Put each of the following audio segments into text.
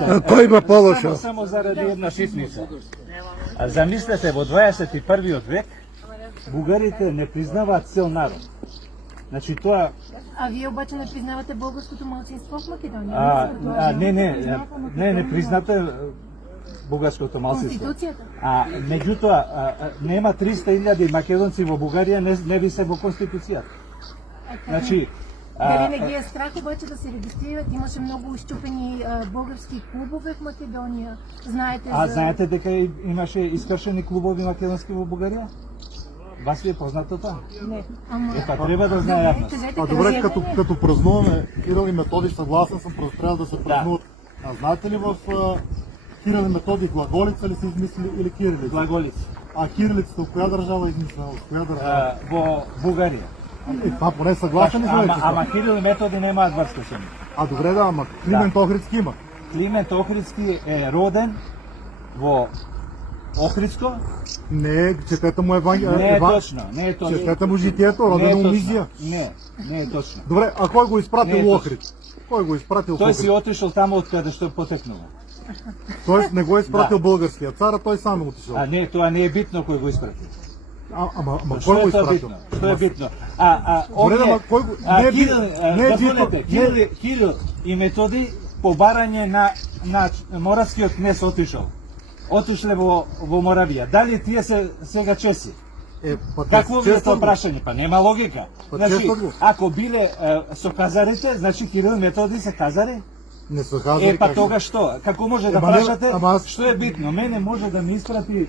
Кој има полошо? Само заради една ситница. А замислете, во 21. век бугарите не признаваат цел народ. Значи тоа... А вие обаче не признавате българското малцинство в Македонија? Не признате бугарското малцинство. Конституцијата? Меѓутоа, нема 300.000 македонци во Бугарија, не би се во Конституцијата. Значи, дали не ги е страх обаче да се регистрират? Имаше многу изчупени български клубове в Македонија. Знаете за... знаете дека имаше искршени клубови македонски во Бугарија? Вас ви е познато тоа? Не. Треба да знае јавност. Добре, като празнуваме Кирил и Методий, съгласен съм, просто трябва да се празнуват. Знаете ли в Кирил и Методий глаголица ли са измислили или кирилица? Глаголица. Кирилицата от коя държава е измислена? От коя държава? Во Бугарија. Това поне съгласен ли човек? Ама Кирил и Методий немаат врска со нив. Добре, ама Климент Охридски има. Климент Охридски е роден во Охридско? Не, четете му Евангелие. Не е точно, не е точно. Четете му житието, роден у Мизија. Не е точно. Добре, а кой го изпратил у Охрид? Кой го изпратил в Охрид? Той си отишъл тамо откъде ще потекнува. Тоест не го е изпратил българския цар, а той сам е отишъл. Не, това не е битно кой го изпратил. Ама кой го изпратил? Що е битно? Кирил и Методий по барање на моравскиот кнез отишъл. Отишле во Моравија. Дали тие се сега чеси? Какво ви е тоа прашање? Па нема логика. Значи, ако биле со казарите, значи Кирил и Методий се казари? Не се казари. Па тога што? Како може да прашате? Што е битно? Мене може да ми испрати...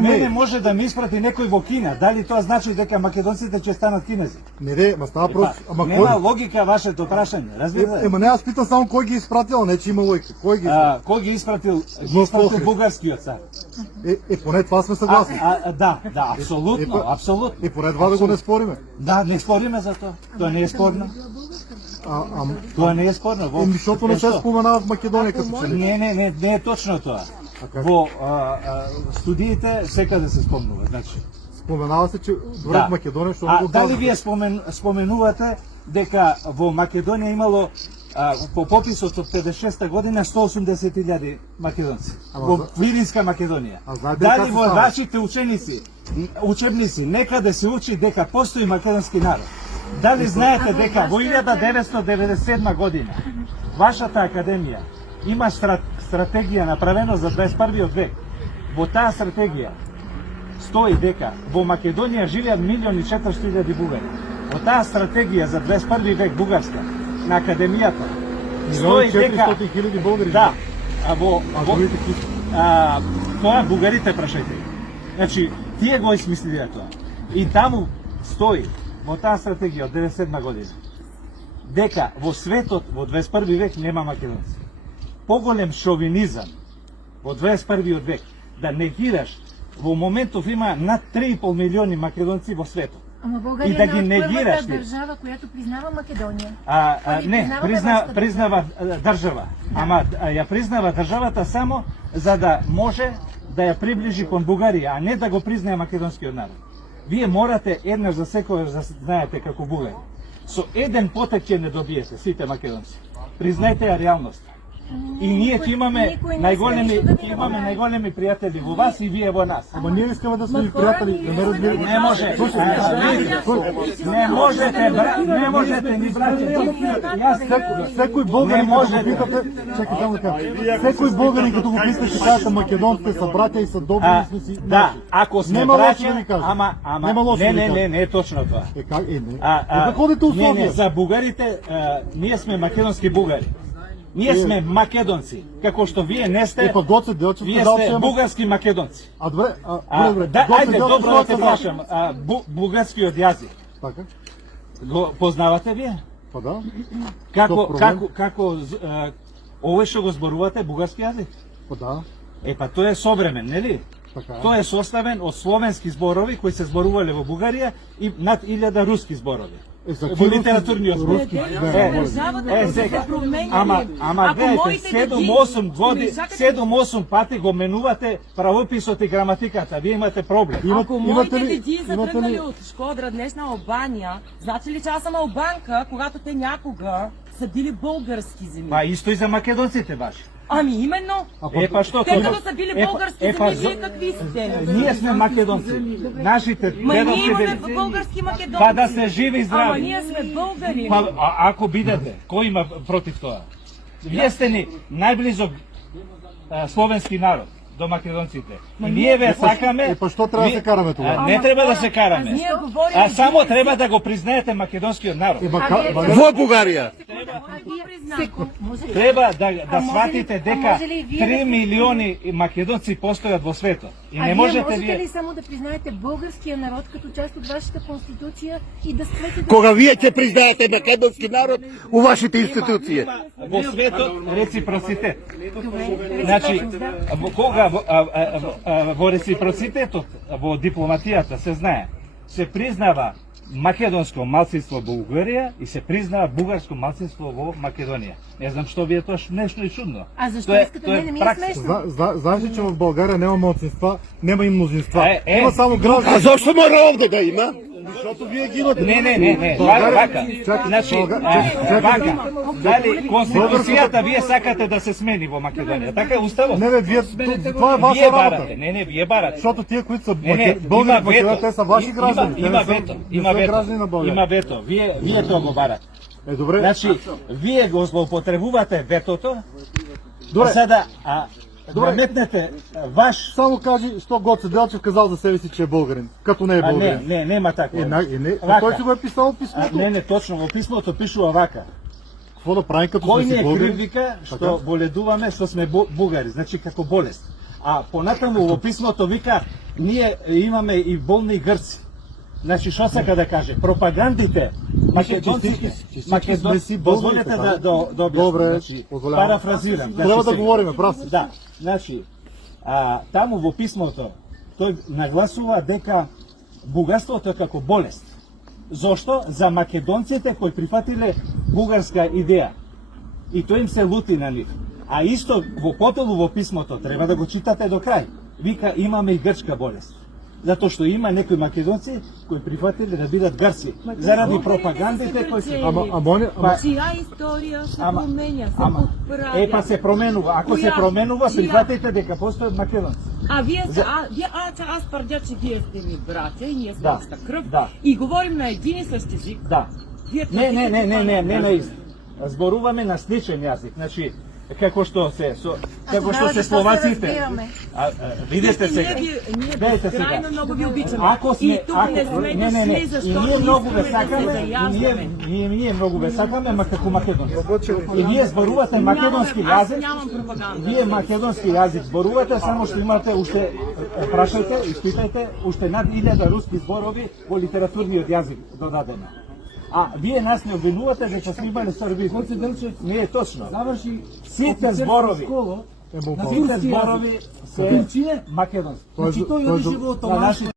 Мене може да ми испрати некој во Кина. Дали тоа значи дека македонците ќе станат кинези? Не, ма става просто... Нема логика вашето прашање, разбирате? Не, аз питам само кој ги испратил, не че има логика. Кој ги испратил? Ги испратил бугарскиот цар. Поне това сме съгласни. Да, апсолутно. И поне това да го не спориме. Да, не спориме за тоа. Тоа не е спорно. Тоа не е спорно. Защото не се споменава в Македонија като че ли. Не е точно тоа. Во студиите секаде се спомнува, значи. Споменава се, че добре в Македонија што го дали вие споменувате дека во Македонија имало по пописот од 56-та година 180.000 македонци во Видинска Македонија. Дали во вашите учебници некаде се учи дека постои македонски народ? Дали знаете дека во 1997 година вашата академија има стратегија направена за 21. век? Во таа стратегија стои дека во Македонија живеат 1.400.000 бугари. Во таа стратегија за 21. век бугарска на академијата стои дека 400.000 българи. Да. Тоа бугарите прашајте. Значи, тие го измислиле тоа. И таму стои во таа стратегија од 97 година дека во светот во 21. век нема македонци. Поголем шовинизам во 21. век да негираш во моментов има над 3,5 милиони македонци во светот. Ама Българија е првата држава која признава Македонија. Не, признава држава. Ама ја признава државата само за да може да ја приближи кон Бугарија, а не да го признае македонскиот народ. Вие морате еднаш за секој да знаете како бугари. Со еден потек ќе не добиете сите македонци. Признајте ја реалноста. И ние ќе имаме најголеми пријатели во вас и вие во нас. Ама ние искаме да сме пријатели, не разбирате. Не може. Не можете ни секој българин като го питате, чекай само така. Секој българин като го питате ќе кажете македонците са братја и са добри и сме си. Да, ако сме братја, ама не е точно тоа. Како ходите у Софија? За бугарите, ние сме македонски бугари. Ние сме македонци, како што вие не сте. Вие сте бугарски македонци. Добре. Ајде, добро да те прашам, бугарскиот јазик. Така. Го познавате вие? Па да. Како овој што го зборувате бугарски јазик? Па да. Па тој е современ, нели? Тој е составен од словенски зборови кои се зборувале во Бугарија и над 1000 руски зборови. Во литературниот збор. Сега. Ама гледайте, 7-8 пати го менувате правописот и граматиката. Вие имате проблем. Ако моите деди са тръгнали от Шкодра, днешна Албанија, значи ли че аз съм албанка, когато те някога са били български земи? Па исто и за македонците ваши. Ами именно. Па што? Те като са били български земи, вие какви сте? Ние сме македонци. Нашите Ма ние дедовци имаме дели. български македонци. Па да се живи и Ама здрави. ние сме българи. Па, ако бидете, кој има против тоа? Вие сте ни најблизок словенски народ до македонците. И ние ве сакаме. Па што треба да се караме тогава? Не треба да се караме. Ние говорим. А само треба да го признаете македонскиот народ. Во Бугарија. Треба да може ли- сватите дека може ли вие 3 да- милиони македонци постојат во светот. И А не вие можете можете ли вие. само да признаете българския народ като част от вашата конституция и да спрете да... Кога вие ќе признаете македонски народ у вашите институции? Во светот реципроцитет. Добре, Значи, реципрочност, да. кога во реципроцитетот, во дипломатијата се знае, се признава македонско малцинство во Бугарија и се признава бугарско малцинство во Македонија. Не знам што ви е тоа нешто и чудно. А защо Тоа искате? тоа Не ми е пракса. смешно. Знаеш ли, че в България няма малцинства, няма и мнозинства. Е. Има само А граждани. зошто мора овде да има? Защото вие ги имате. Не. България- Вака. Чакай, Значи, чакай. вака. Дали конституцијата вие сакате да се смени во Македонија? Така е уставот. Не, вие, това е ваша Вие работа. барате. Не, вие барате. Защото тия, които са Не, българи има в Македония, вето. те са ваши граждани. Те Има не са- вето. не Има са вето. граждани на България. Има вето. Вие тоа го барате. Добре. Значи, вие го злоупотребувате ветото, Добре. за да Добре. наметнете ваш... Само кажи, що Гоце Делчев казал за себе си, че е българин, като не е българин. нема така. А той си го е писал в писмото. Не, точно, во писмото пишува вака. Какво да правим, като Кој сме ни си е българи? крив вика што Така. боледуваме, што сме бугари, значи како болест. А понатаму во писмото вика ние имаме и болни грци. Значи што сака да каже? Пропагандите македонците, сме си болни, дозволете така. да објаснам. Добре, Значи, позволявам. парафразирам. Трябва да сега- говориме, прав си. Да, значи, таму во писмото тој нагласува дека богатството е како болест. Зошто? За македонците кои прифатиле бугарска идеја. И тој им се лути на нив. А исто во потолу во писмото, треба да го читате до крај. Вика имаме и грчка болест. Затоа што има некои македонци кои прифатиле да бидат грци. Заради пропагандите кои се... Ама Чија историја се Ама- променја, се ама- подправја. Па се променува. Ако се Која- променува, чија? прифатите дека постојат македонци. А вие сте, аз твърдя, че вие сте ми братя и ние сме Да, обща кръв да. и говорим на един и същ език. Да. Вие Не твърдите, на ист. Зборуваме на сличен јазик. Значи, како што се словаците. Видете сега. Ние Гледайте сега. безкрайно много ви обичаме. Ако сме, и тук не сме дошли, и защото ние много ве искаме да се сакаме, заяждаме. и ние много ве сакаме, ма како македонци. И вие зборувате македонски Аз јазик. нямам пропаганда. Вие македонски јазик зборувате, само што имате уште, прашајте, испитајте, уште над 1000 руски зборови во литературниот јазик додадено. А вие нас не обвинувате дека сме имали срби. Не е точно. Заврши Сите зборови, школа сите зборови се македонски. Той е- Значи той той е- одише во На Томашко. нашите